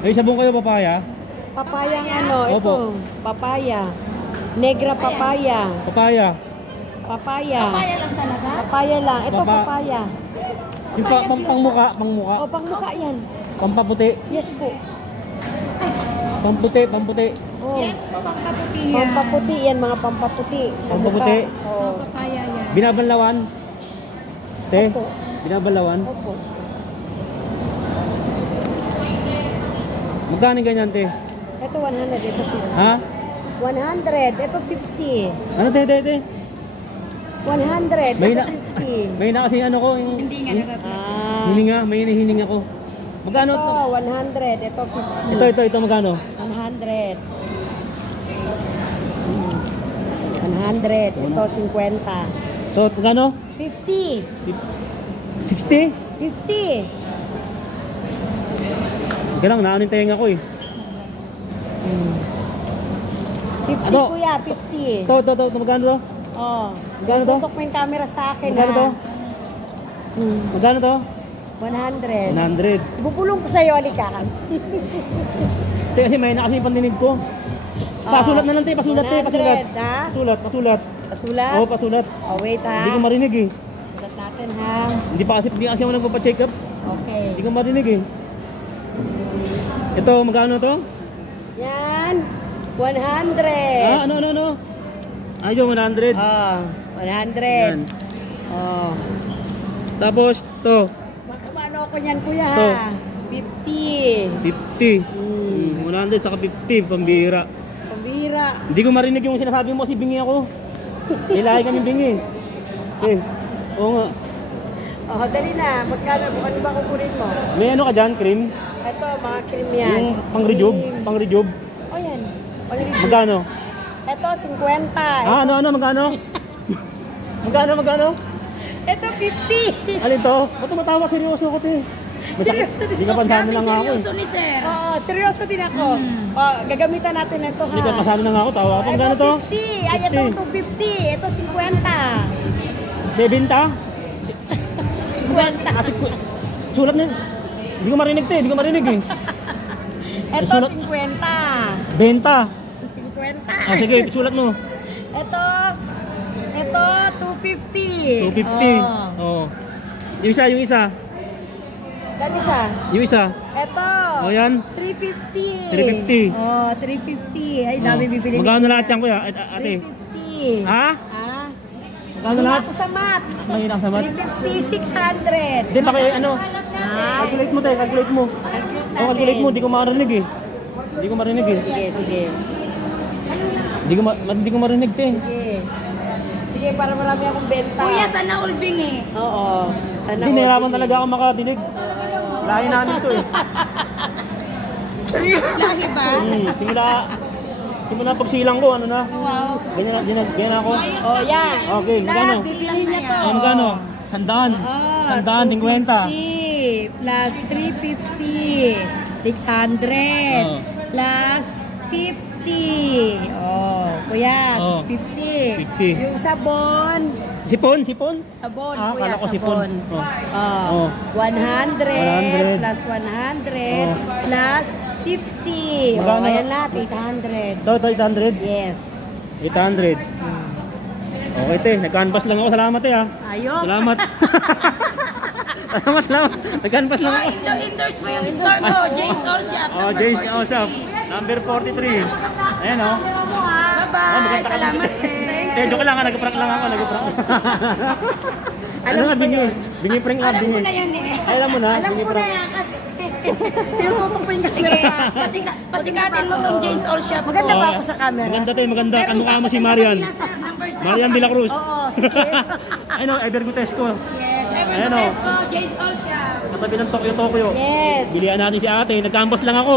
May sabong kayo papaya? Papayang ano, Opo. ito. Papaya. Negra papaya. Papaya. Papaya. Papaya lang talaga? Papaya lang. Ito Papa- papaya. Yung pangmuka. O, pangmukha yan. Pampaputi. Yes po. Pamputi. Oh. Yes po, pampaputi yan. Pampaputi yan, mga pampaputi. Sa Pampaputi. mukha. Oh. Papaya yan. Binabanlawan? Te? Opo. Binabanlawan? Opo. Magkano yung ganyan, te? Ito 100, ito 50. Ha? 100, ito 50. Ano, te? 100, May ito na, 50. may na kasi ano ko, yung Hindi nga nagkakita. hininga, may hinihininga ko. Magkano Ito, to? 100, ito 50. Ito, magkano? 100. 100, ito 50. So, magkano? 50. 60? 50. Ganang, naanin tayong ako eh. 50 Ano? kuya, 50. Ito, magkano to? Oh, Magkano to? tutok mo yung camera sa akin Magkano to? ha. Magkano to? 100. 100. Bubulong ko sa'yo, halika. Te, kasi may na kasi yung pandinig ko. Pasulat na lang, te. Pasulat, te. 100, ha? Pasulat. Pasulat? Oo, pasulat. Oh, wait ha. Hindi ko marinig eh. Sulat natin ha. Hindi kasi ako nagpapacheck up. Okay. Hindi ko marinig eh. Ito, magkano to? Yan. 100. Ah, ano? Ayun, 100. Oh, 100. Yan. Oh. Tapos, to. Makamano ko niyan kuya Ito. ha. 50. 50. 100 saka 50, pambihira. Pambihira. Hindi ko marinig yung sinasabi mo kasi bingi ako. Kailangan kami bingi. Eh, oo nga. Oh, dali na. Magkano? Ano ba kukunin mo? May ano ka dyan, cream? Ito, mga cream yan. Yung pang-rejob? Cream. Pang-rejob? Oh, yan. Pang-rejob. Magkano? Ito, 50. Ah, ano, magkano? Magkano? Ito, 50. Alin to? Ba't tumatawa? Seryoso ko, te. Masakit. Hindi ka pansanin lang ako. Seryoso ni sir. Oo, seryoso din ako. Oh, gagamitan natin ito ha. Hindi ka pansanin lang ako. Tawa ako. Magkano to? 50. Ay, ito, 250. Ito, 50. 70? 50. Sulat na. Hindi ko marinig, te. Hindi ko marinig eh. Ito, Sulat. 50. Benta. 50. Ah, sige, sulat mo. Ito, 250. 250. Oh. Oo. Yung isa. Gan isa. Yung isa. Ito. O yan. 350. 350. Oh, 350. Ay, dami Oh. bibili. Magkano lahat yan, kuya? Ate. 350. Ha? Ha? Magkano Wala lahat? ako sa mat. Mahina sa mat. 350, 600. Hindi, ano? Ah, Calculate mo, te. Calculate mo. Calculate mo. Hindi ko marinig eh. Hindi ko marinig eh. Sige. Hindi ko marinig, te. Sige, para marami akong benta. Kuya, sana ulbing eh. Oo. Sana Hindi, nahirapan talaga ako makadinig. Lahi namin ito eh. Lahi ba? Simula pagsilang ko, ano na? Wow. Ganyan ako. Oh, yan. Okay, magkano? Bibili niya to. Ah, magkano? Sandaan. Sandaan, 50. 250 plus 350. 600. Oh. Plus 50. Oh, kuya, Oh. 650. 50. Yung sabon. Sipon? Sabon, Ah, kuya, kala ko sipon. sabon. Oh. 100 100. plus 100 Oh. plus 50. Magkano? Oh, ayan lahat, 800. Ito, 800. Yes. 800. Okay, te. Nag-canvas lang ako. Salamat, te, ha. Ayok. Salamat. Salamat. Nag-canvas lang ako. Endorse mo yung store mo. James All Shop. Oh, James Osap. Number 43. Ayan, oh. Bye-bye. Salamat sir. Te, joke lang, ha. Nag-prank lang ako. Ano nga, bingi prank lang, Alam bingi. ko na yan eh. Alam mo na, Alam bingi ko na prank. yan kasi tinututok ko yung Sige, camera. pasikatin mo tong James All Shop. Maganda ko. ba ako sa camera? Maganda, te, maganda. Kamukha mo si Marian. Marian de la Cruz. Oo, sige. Ano, Evergutesco. Yes, Ayan, every oh. best ko, James All Shop. Katabi ng Tokyo. Yes. Bilihan natin si ate. Nag-canvas lang ako.